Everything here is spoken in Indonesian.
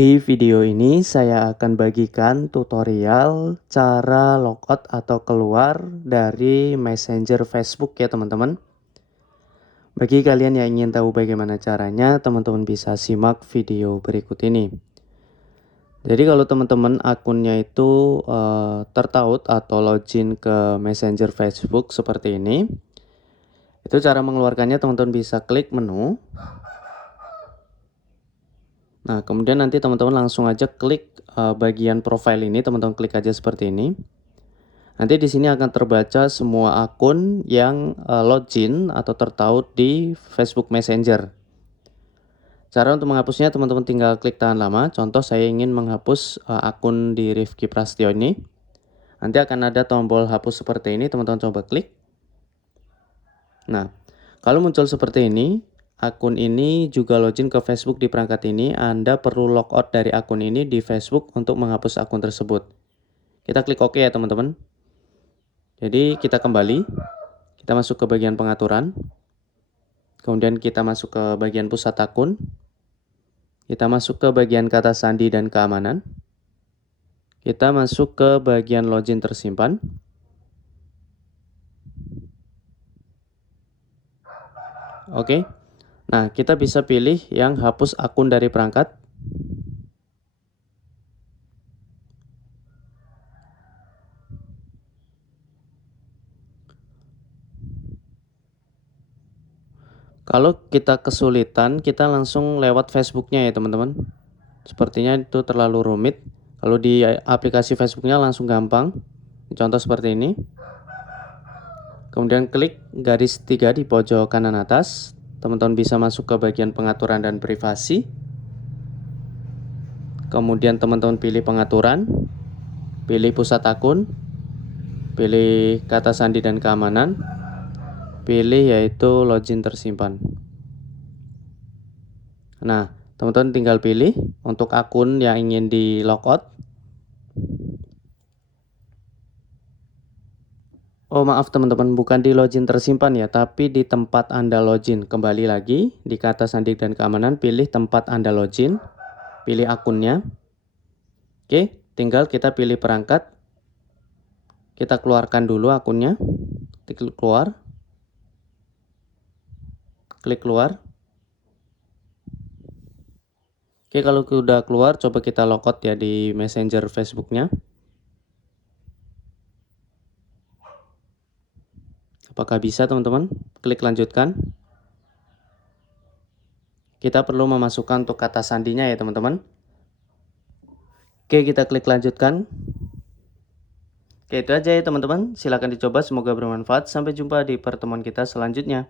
Di video ini saya akan bagikan tutorial cara logout atau keluar dari Messenger Facebook ya teman-teman. Bagi kalian yang ingin tahu bagaimana caranya, teman-teman bisa simak video berikut ini. Jadi kalau teman-teman akunnya itu tertaut atau login ke Messenger Facebook seperti ini, itu cara mengeluarkannya teman-teman bisa klik menu. Nah, kemudian nanti teman-teman langsung aja klik bagian profile ini, teman-teman klik aja seperti ini. Nanti di sini akan terbaca semua akun yang login atau tertaut di Facebook Messenger. Cara untuk menghapusnya teman-teman tinggal klik tahan lama. Contoh saya ingin menghapus akun di Rifki Prastio ini. Nanti akan ada tombol hapus seperti ini, teman-teman coba klik. Nah, kalau muncul seperti ini, akun ini juga login ke Facebook di perangkat ini, Anda perlu logout dari akun ini di Facebook untuk menghapus akun tersebut. Kita klik OK ya teman-teman. Jadi kita kembali, kita masuk ke bagian pengaturan, kemudian kita masuk ke bagian pusat akun, kita masuk ke bagian kata sandi dan keamanan, kita masuk ke bagian login tersimpan. Oke. Nah, kita bisa pilih yang hapus akun dari perangkat. Kalau kita kesulitan, kita langsung lewat Facebooknya ya teman-teman. Sepertinya itu terlalu rumit. Kalau di aplikasi Facebooknya langsung gampang. Contoh seperti ini. Kemudian klik garis 3 di pojok kanan atas. Teman-teman bisa masuk ke bagian pengaturan dan privasi. Kemudian teman-teman pilih pengaturan, pilih pusat akun, pilih kata sandi dan keamanan, pilih yaitu login tersimpan. Nah, teman-teman tinggal pilih untuk akun yang ingin di logout. Oh maaf teman-teman, bukan di login tersimpan ya, tapi di tempat Anda login. Kembali lagi di kata sandi dan keamanan, pilih tempat Anda login, pilih akunnya. Oke, tinggal kita pilih perangkat. Kita keluarkan dulu akunnya. Klik keluar. Klik keluar. Oke, kalau sudah keluar, coba kita logout ya di Messenger Facebooknya. Apakah bisa teman-teman? Klik lanjutkan. Kita perlu memasukkan untuk kata sandinya ya teman-teman. Oke, kita klik lanjutkan. Oke, itu aja ya teman-teman. Silahkan dicoba, semoga bermanfaat. Sampai jumpa di pertemuan kita selanjutnya.